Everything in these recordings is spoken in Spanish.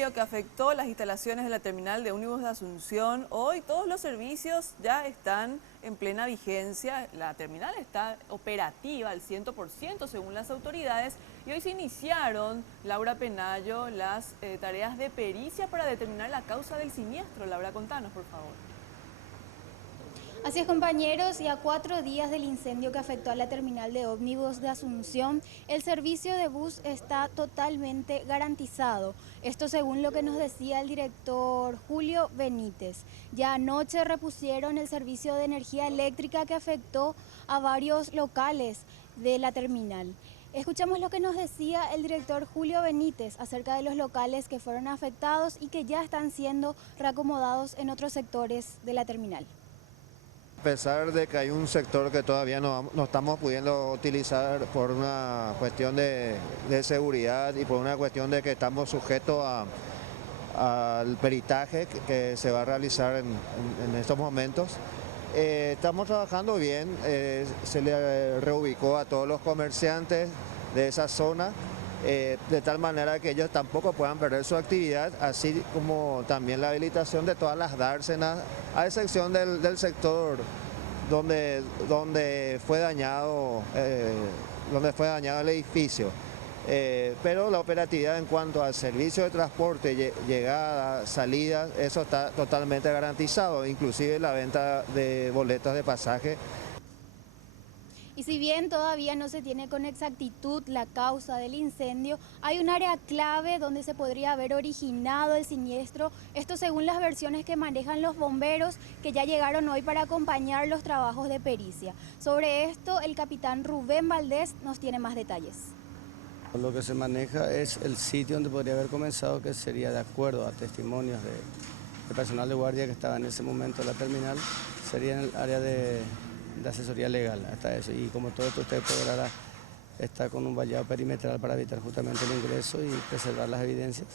incendio que afectó las instalaciones de la terminal de ómnibus de Asunción, hoy todos los servicios ya están en plena vigencia. La terminal está operativa al 100% según las autoridades y hoy se iniciaron, Laura Penayo, las tareas de pericia para determinar la causa del siniestro. Laura, contanos, por favor. Así es, compañeros, y a 4 días del incendio que afectó a la terminal de ómnibus de Asunción, el servicio de bus está totalmente garantizado. Esto según lo que nos decía el director Julio Benítez. Ya anoche repusieron el servicio de energía eléctrica que afectó a varios locales de la terminal. Escuchamos lo que nos decía el director Julio Benítez acerca de los locales que fueron afectados y que ya están siendo reacomodados en otros sectores de la terminal. A pesar de que hay un sector que todavía no estamos pudiendo utilizar por una cuestión de seguridad y por una cuestión de que estamos sujetos al peritaje que se va a realizar en estos momentos, estamos trabajando bien. Se le reubicó a todos los comerciantes de esa zona, de tal manera que ellos tampoco puedan perder su actividad, así como también la habilitación de todas las dársenas, a excepción del sector donde fue dañado el edificio. Pero la operatividad en cuanto al servicio de transporte, llegada, salida, eso está totalmente garantizado, inclusive la venta de boletos de pasaje. Y si bien todavía no se tiene con exactitud la causa del incendio, hay un área clave donde se podría haber originado el siniestro, esto según las versiones que manejan los bomberos que ya llegaron hoy para acompañar los trabajos de pericia. Sobre esto, el capitán Rubén Valdés nos tiene más detalles. Lo que se maneja es el sitio donde podría haber comenzado, que sería, de acuerdo a testimonios de personal de guardia que estaba en ese momento en la terminal, sería en el área de asesoría legal hasta eso, y como todo esto usted podrá estar con un vallado perimetral para evitar justamente el ingreso y preservar las evidencias.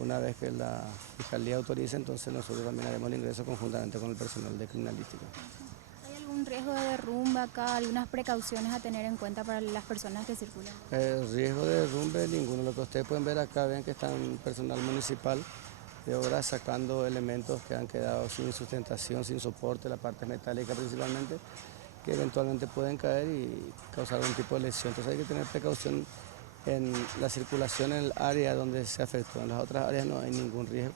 Una vez que la Fiscalía autorice, entonces nosotros también haremos el ingreso conjuntamente con el personal de criminalística. ¿Hay algún riesgo de derrumbe acá, algunas precauciones a tener en cuenta para las personas que circulan? Riesgo de derrumbe ninguno. Lo que ustedes pueden ver acá, ven que está el personal municipal de obra sacando elementos que han quedado sin sustentación, sin soporte, la parte metálica principalmente, que eventualmente pueden caer y causar algún tipo de lesión. Entonces hay que tener precaución en la circulación en el área donde se afectó. En las otras áreas no hay ningún riesgo.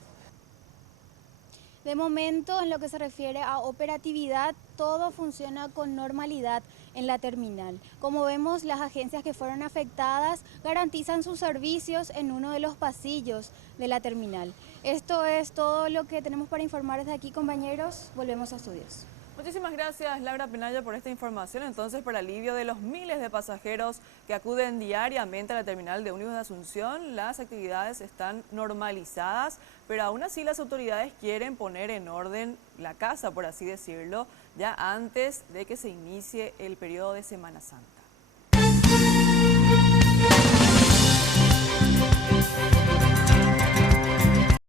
De momento, en lo que se refiere a operatividad, todo funciona con normalidad en la terminal. Como vemos, las agencias que fueron afectadas garantizan sus servicios en uno de los pasillos de la terminal. Esto es todo lo que tenemos para informar desde aquí, compañeros. Volvemos a estudios. Muchísimas gracias, Laura Penayo, por esta información. Entonces, para alivio de los miles de pasajeros que acuden diariamente a la terminal de ómnibus de Asunción, las actividades están normalizadas, pero aún así las autoridades quieren poner en orden la casa, por así decirlo, ya antes de que se inicie el periodo de Semana Santa.